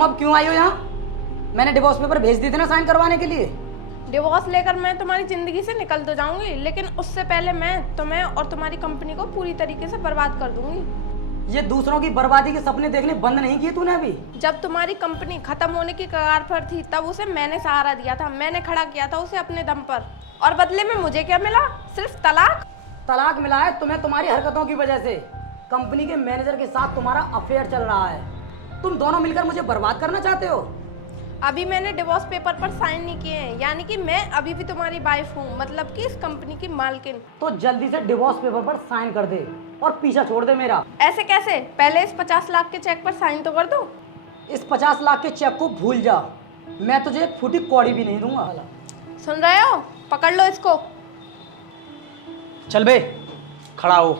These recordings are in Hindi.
तुम अब क्यों आई हो यहाँ? मैंने डिवोर्स पेपर भेज दिए थे ना साइन करवाने के लिए। डिवोर्स लेकर मैं तुम्हारी जिंदगी से निकल तो जाऊंगी, लेकिन उससे पहले मैं तुम्हें और तुम्हारी कंपनी को पूरी तरीके से बर्बाद कर दूंगी। ये दूसरों की बर्बादी के सपने देखने बंद नहीं किए तूने अभी? जब तुम्हारी कंपनी खत्म होने की कगार पर थी तब उसे मैंने सहारा दिया था, मैंने खड़ा किया था उसे अपने दम पर, और बदले में मुझे क्या मिला? सिर्फ तलाक। तलाक मिला है तुम्हें तुम्हारी हरकतों की वजह से। कंपनी के मैनेजर के साथ तुम्हारा अफेयर चल रहा है। तुम दोनों मिलकर मुझे बर्बाद करना चाहते हो। अभी मैंने डिवोर्स पेपर पर साइन नहीं किए हैं, यानी कि मैं अभी भी तुम्हारी वाइफ हूँ, मतलब कि इस कंपनी की मालकिन। तो जल्दी से डिवोर्स पेपर पर साइन कर दे और पीछा छोड़ दे मेरा। ऐसे कैसे? पहले इस 50 लाख के चेक पर साइन तो कर दो। इस 50 लाख के चेक को भूल जा, मैं तुझे एक फूटी कौड़ी भी नहीं दूंगा। सुन रहे हो? पकड़ लो इसको। चल बे, खड़ा हो।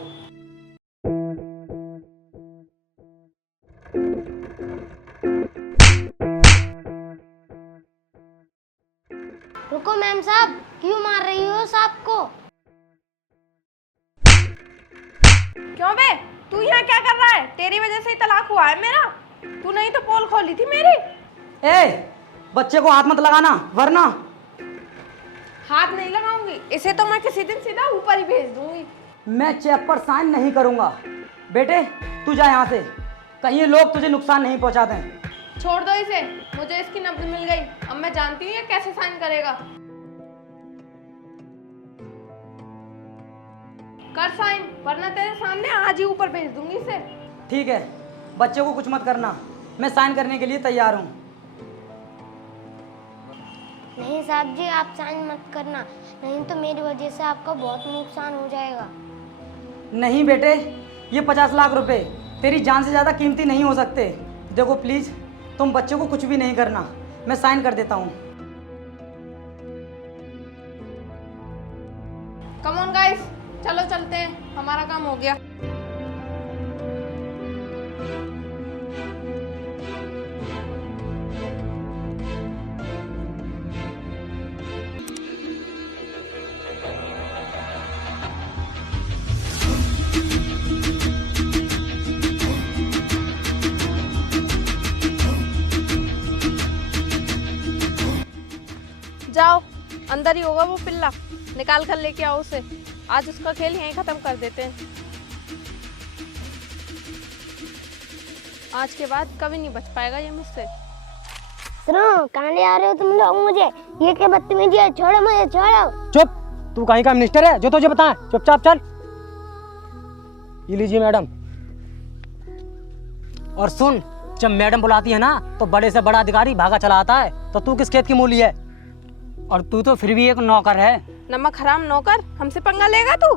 रुको मैम साहब, क्यों मार रही हो साहब को? क्यों बे? तू यहाँ क्या कर रहा है? तेरी वजह से ही तलाक हुआ है मेरा। तू नहीं तो पोल खोली थी मेरी। ए, बच्चे को हाथ मत लगाना वरना। हाथ नहीं लगाऊंगी, इसे तो मैं किसी दिन सीधा ऊपर ही भेज दूंगी। मैं चेक पर साइन नहीं करूंगा। बेटे तू जा यहाँ से, कहीं ये लोग तुझे नुकसान नहीं पहुंचाते हैं। छोड़ दो इसे, मुझे इसकी नब्ज मिल गई। अब मैं जानती हूँ ये कैसे साइन करेगा। कर साइन, वरना तेरे सामने आज ही ऊपर भेज दूंगी इसे। ठीक है, बच्चे को कुछ मत करना, मैं साइन करने के लिए तैयार हूँ। नहीं साहब जी, आप साइन मत करना, नहीं तो मेरी वजह से आपका बहुत नुकसान हो जाएगा। नहीं बेटे, ये 50 लाख रुपए तेरी जान से ज़्यादा कीमती नहीं हो सकते। देखो प्लीज़, तुम बच्चे को कुछ भी नहीं करना, मैं साइन कर देता हूँ। कम ऑन गाइस, चलो चलते हैं, हमारा काम हो गया। जाओ, अंदर ही होगा वो पिल्ला, निकाल कर लेके आओ उसे। आज उसका खेल यहीं खत्म कर देते हैं। आज के बाद कभी नहीं बच पाएगा ये मुझसे। सुनो, कहाँ ले आ रहे हो तुम लोग मुझे? ये क्या बदतमीजी है? छोड़ो मुझे, छोड़ो। चुप, तू कहीं का मिनिस्टर है जो तुझे बताएं? चुपचाप चल। ये लीजिए मैडम। और सुन, जब मैडम बुलाती है ना तो बड़े से बड़ा अधिकारी भागा चला आता है, तो तू किस खेत की मूली है? और तू तो फिर भी एक नौकर है। नमक हराम नौकर, हमसे पंगा लेगा तू?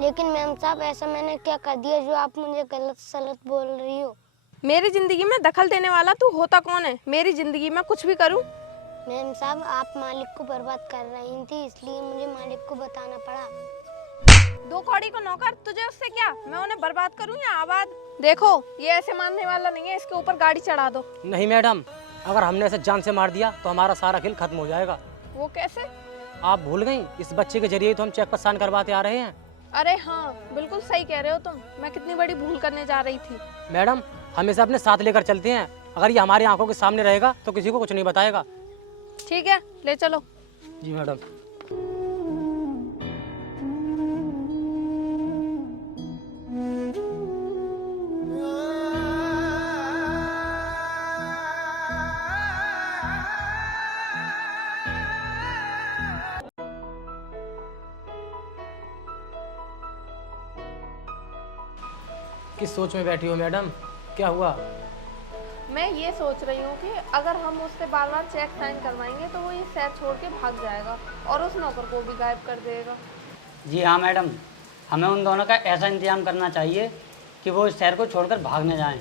लेकिन मैम साहब, ऐसा मैंने क्या कर दिया जो आप मुझे गलत सलत बोल रही हो? मेरी जिंदगी में दखल देने वाला तू होता कौन है? मेरी जिंदगी में कुछ भी करूं? मैम साहब, आप मालिक को बर्बाद कर रही थी, इसलिए मुझे मालिक को बताना पड़ा। दो कौड़ी को नौकर, तुझे उससे क्या? मैं उन्हें बर्बाद करूं या आबाद? देखो, ये ऐसे मानने वाला नहीं है, इसके ऊपर गाड़ी चढ़ा दो। नहीं मैडम, अगर हमने इसे जान से मार दिया तो हमारा सारा खेल खत्म हो जाएगा। वो कैसे? आप भूल गई, इस बच्चे के जरिए तो हम चेक पर साइन करवाते आ रहे हैं। अरे हाँ, बिल्कुल सही कह रहे हो तुम। मैं कितनी बड़ी भूल करने जा रही थी। मैडम, हम इसे अपने साथ लेकर चलते हैं। अगर ये हमारी आंखों के सामने रहेगा तो किसी को कुछ नहीं बताएगा। ठीक है, ले चलो। जी मैडम। किस सोच में बैठी हो मैडम? क्या हुआ? मैं ये सोच रही हूँ कि अगर हम उससे बार बार चेक साइन करवाएंगे तो वो ये शहर छोड़ के भाग जाएगा और उस नौकर को भी गायब कर देगा। जी हाँ मैडम, हमें उन दोनों का ऐसा इंतजाम करना चाहिए कि वो इस शहर को छोड़कर भाग न जाएं।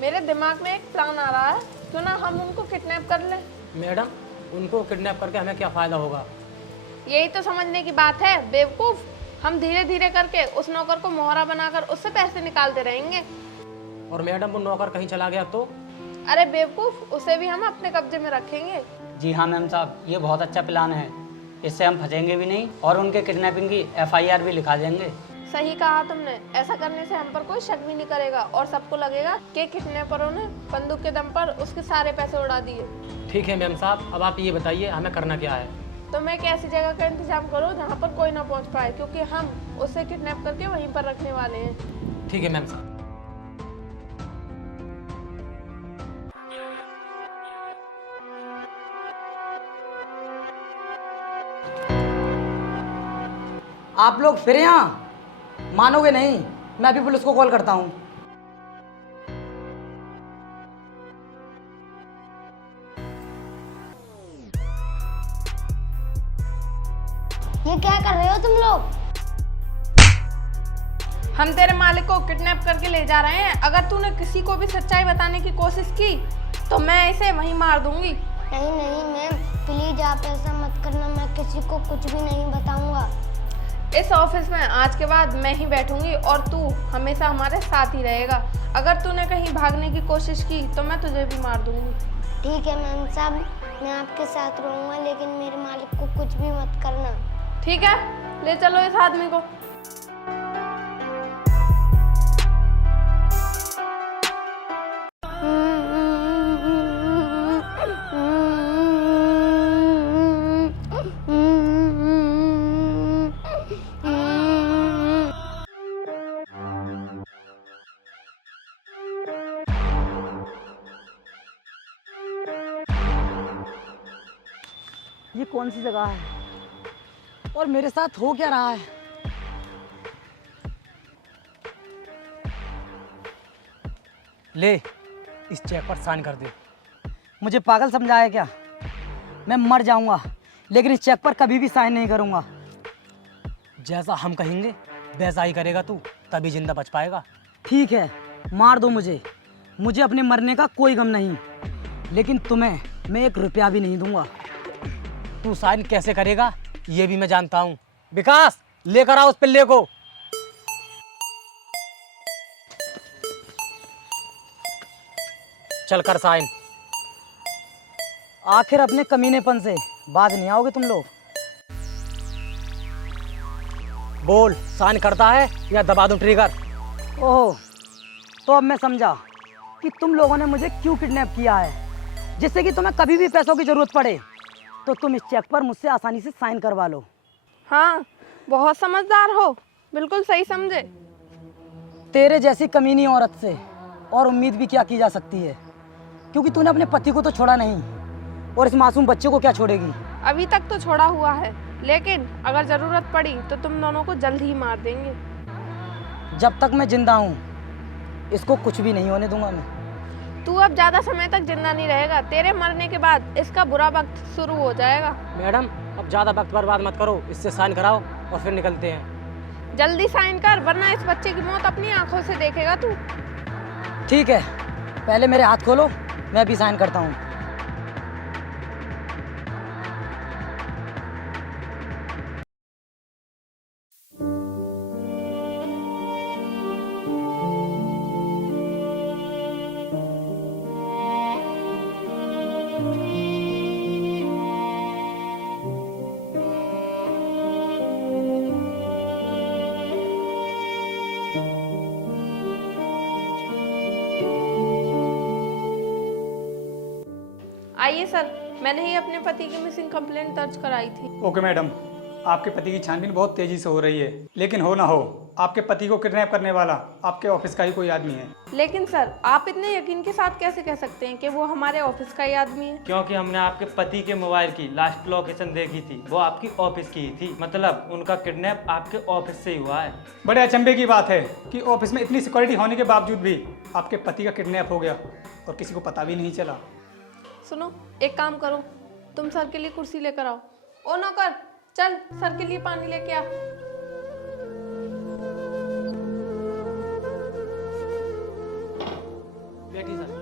मेरे दिमाग में एक प्लान आ रहा है, क्यों ना हम उनको किडनैप कर लें? मैडम, उनको किडनैप करके हमें क्या फ़ायदा होगा? यही तो समझने की बात है बेवकूफ़। हम धीरे धीरे करके उस नौकर को मोहरा बनाकर उससे पैसे निकालते रहेंगे। और मैडम, वो नौकर कहीं चला गया तो? अरे बेवकूफ़, उसे भी हम अपने कब्जे में रखेंगे। जी हाँ मैम साहब, ये बहुत अच्छा प्लान है। इससे हम फंसेंगे भी नहीं और उनके किडनैपिंग की FIR भी लिखा देंगे। सही कहा तुमने, ऐसा करने से हम पर कोई शक भी नहीं करेगा और सबको लगेगा कि किडनैपरों ने बंदूक के दम पर उसके सारे पैसे उड़ा दिए। ठीक है मैम साहब, अब आप ये बताइए हमें करना क्या है। तो मैं एक ऐसी जगह का इंतजाम करो जहाँ पर कोई ना पहुँच पाए, क्योंकि हम उसे किडनैप करके वहीं पर रखने वाले हैं। ठीक है मैम साहब। आप लोग फिर यहाँ मानोगे नहीं, मैं अभी पुलिस को कॉल करता हूँ। ये क्या कर रहे हो तुम लोग? हम तेरे मालिक को किडनैप करके ले जा रहे हैं। अगर तूने किसी को भी सच्चाई बताने की कोशिश की तो मैं इसे वहीं मार दूंगी। नहीं नहीं मैम, प्लीज आप ऐसा मत करना, मैं किसी को कुछ भी नहीं बताऊंगा। इस ऑफिस में आज के बाद मैं ही बैठूंगी और तू हमेशा हमारे साथ ही रहेगा। अगर तूने कहीं भागने की कोशिश की तो मैं तुझे भी मार दूंगी। ठीक है मैम साहब, मैं आपके साथ रहूंगा, लेकिन मेरे मालिक को कुछ भी मत करना। ठीक है, ले चलो इस आदमी को। ये कौन सी जगह है और मेरे साथ हो क्या रहा है? ले, इस चेक पर साइन कर दे। मुझे पागल समझा है क्या? मैं मर जाऊंगा लेकिन इस चेक पर कभी भी साइन नहीं करूंगा। जैसा हम कहेंगे वैसा ही करेगा तू, तभी जिंदा बच पाएगा। ठीक है, मार दो मुझे अपने मरने का कोई गम नहीं, लेकिन तुम्हें मैं 1 रुपया भी नहीं दूंगा। तू साइन कैसे करेगा ये भी मैं जानता हूँ। विकास, लेकर आओ उस पिल्ले को। चल कर साइन। आखिर अपने कमीनेपन से बाज नहीं आओगे तुम लोग। बोल, साइन करता है या दबा दूं ट्रिगर? ओह, तो अब मैं समझा कि तुम लोगों ने मुझे क्यों किडनैप किया है, जिससे कि तुम्हें कभी भी पैसों की जरूरत पड़े तो तुम इस चेक पर मुझसे आसानी से साइन करवा लो। हाँ, बहुत समझदार हो, बिल्कुल सही समझे। तेरे जैसी कमीनी औरत से और उम्मीद भी क्या की जा सकती है, क्योंकि तूने अपने पति को तो छोड़ा नहीं और इस मासूम बच्चे को क्या छोड़ेगी। अभी तक तो छोड़ा हुआ है, लेकिन अगर जरूरत पड़ी तो तुम दोनों को जल्द ही मार देंगे। जब तक मैं जिंदा हूँ इसको कुछ भी नहीं होने दूंगा मैं। तू अब ज्यादा समय तक जिंदा नहीं रहेगा, तेरे मरने के बाद इसका बुरा वक्त शुरू हो जाएगा। मैडम, अब ज़्यादा वक्त बर्बाद मत करो, इससे साइन कराओ और फिर निकलते हैं। जल्दी साइन कर, वरना इस बच्चे की मौत अपनी आंखों से देखेगा तू। ठीक है, पहले मेरे हाथ खोलो, मैं भी साइन करता हूँ। आइए सर, मैंने ही अपने पति की मिसिंग कंप्लेंट दर्ज कराई थी। ओके मैडम, आपके पति की छानबीन बहुत तेजी से हो रही है, लेकिन हो ना हो आपके पति को किडनैप करने वाला आपके ऑफिस का ही कोई आदमी है। लेकिन सर, आप इतने यकीन के साथ कैसे कह सकते हैं कि वो हमारे ऑफिस का ही आदमी है? क्योंकि हमने आपके पति के मोबाइल की लास्ट लोकेशन देखी थी, वो आपकी ऑफिस की ही थी। मतलब उनका किडनैप आपके ऑफिस से ही हुआ है। बड़े अचंभे की बात है कि ऑफिस में इतनी सिक्योरिटी होने के बावजूद भी आपके पति का किडनैप हो गया और किसी को पता भी नहीं चला। सुनो, एक काम करो, तुम सर के लिए कुर्सी लेकर आओ। ओ नौकर, चल सर के लिए पानी लेके आ। बैठिए सर।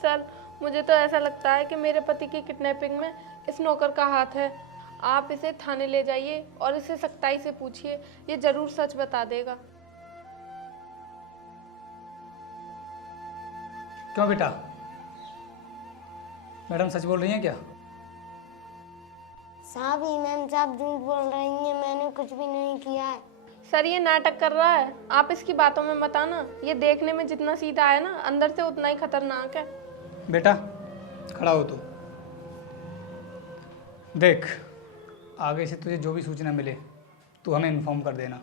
सर, मुझे तो ऐसा लगता है कि मेरे पति की किडनैपिंग में इस नौकर का हाथ है। आप इसे थाने ले जाइए और इसे सख्ताई से पूछिए, ये जरूर सच बता देगा। क्यों बेटा, मैडम सच बोल रही हैं क्या? साहब इमाम साहब झूठ बोल रही हैं, मैंने कुछ भी नहीं किया है। सर ये नाटक कर रहा है, आप इसकी बातों में मत आना। ये देखने में जितना सीधा है ना, अंदर से उतना ही खतरनाक है। बेटा खड़ा हो तू। देख, आगे से तुझे जो भी सूचना मिले तू हमें इन्फॉर्म कर देना।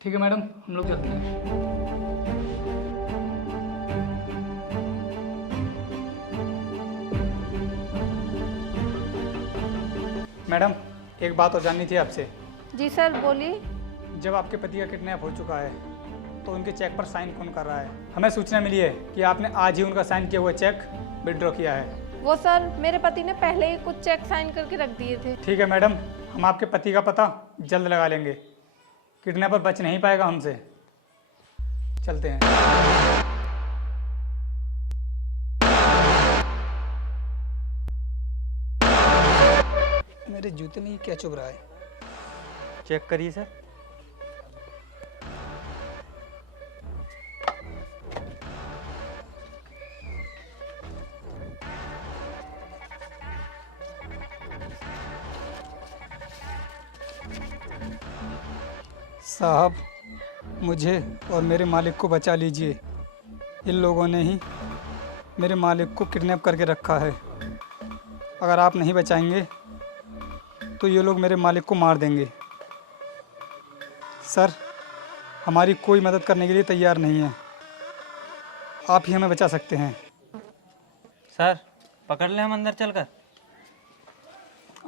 ठीक है मैडम, हम लोग चलते हैं। मैडम एक बात और जाननी थी आपसे। जी सर बोलिए। जब आपके पति का किडनैप हो चुका है तो उनके चेक पर साइन कौन कर रहा है? हमें सूचना मिली है कि आपने आज ही उनका साइन किया हुआ चेक विड्रॉ किया है। वो सर मेरे पति ने पहले ही कुछ चेक साइन करके रख दिए थे। ठीक है मैडम, हम आपके पति का पता जल्द लगा लेंगे। किडनैपर बच नहीं पाएगा हमसे। चलते हैं। मेरे जूते में ये क्या चुभ रहा है? चेक करिए सर। साहब, मुझे और मेरे मालिक को बचा लीजिए। इन लोगों ने ही मेरे मालिक को किडनैप करके रखा है। अगर आप नहीं बचाएंगे तो ये लोग मेरे मालिक को मार देंगे। सर, हमारी कोई मदद करने के लिए तैयार नहीं है। आप ही हमें बचा सकते हैं। सर पकड़ लें हम अंदर चलकर?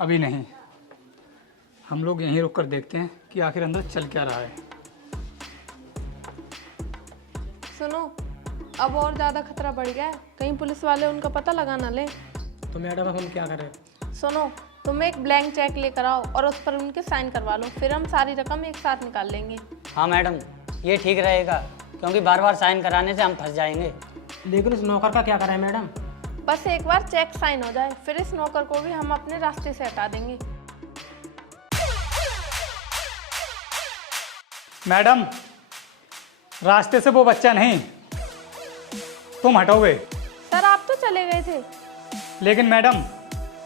अभी नहीं, हम लोग यहीं रुक कर देखते हैं कि आखिर अंदर चल क्या रहा है। सुनो, अब और ज़्यादा खतरा बढ़ गया है, कहीं पुलिस वाले उनका पता लगा ना ले। तो मैडम अब हम क्या करें? सुनो, तुम एक ब्लैंक चेक लेकर आओ और उस पर उनके साइन करवा लो, फिर हम सारी रकम एक साथ निकाल लेंगे। हाँ मैडम, ये ठीक रहेगा, क्योंकि बार बार साइन कराने से हम फंस जाएंगे। लेकिन इस नौकर का क्या करें मैडम? बस एक बार चेक साइन हो जाए, फिर इस नौकर को भी हम अपने रास्ते से हटा देंगे। मैडम, रास्ते से वो बच्चा नहीं, तुम हटोगे। सर आप तो चले गए थे। लेकिन मैडम,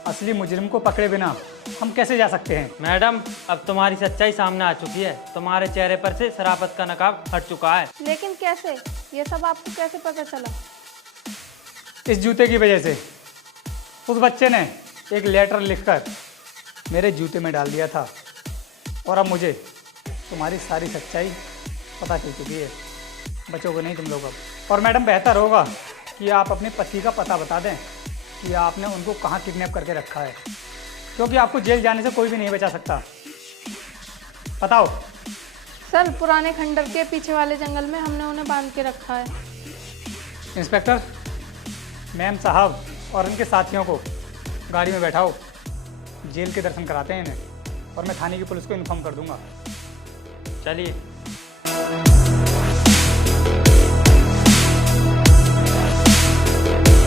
असली मुजरिम को पकड़े बिना हम कैसे जा सकते हैं? मैडम अब तुम्हारी सच्चाई सामने आ चुकी है। तुम्हारे चेहरे पर से शराफत का नकाब हट चुका है। लेकिन कैसे? ये सब आपको कैसे पता चला? इस जूते की वजह से। उस बच्चे ने एक लेटर लिखकर मेरे जूते में डाल दिया था और अब मुझे तुम्हारी सारी सच्चाई पता चल चुकी है। बचोगे नहीं तुम लोग अब। और मैडम, बेहतर होगा कि आप अपने पति का पता बता दें कि आपने उनको कहाँ किडनैप करके रखा है, क्योंकि आपको जेल जाने से कोई भी नहीं बचा सकता। बताओ। सर पुराने खंडर के पीछे वाले जंगल में हमने उन्हें बांध के रखा है। इंस्पेक्टर, मैम साहब और उनके साथियों को गाड़ी में बैठाओ, जेल के दर्शन कराते हैं इन्हें, और मैं थाने की पुलिस को इन्फॉर्म कर दूंगा। चलिए।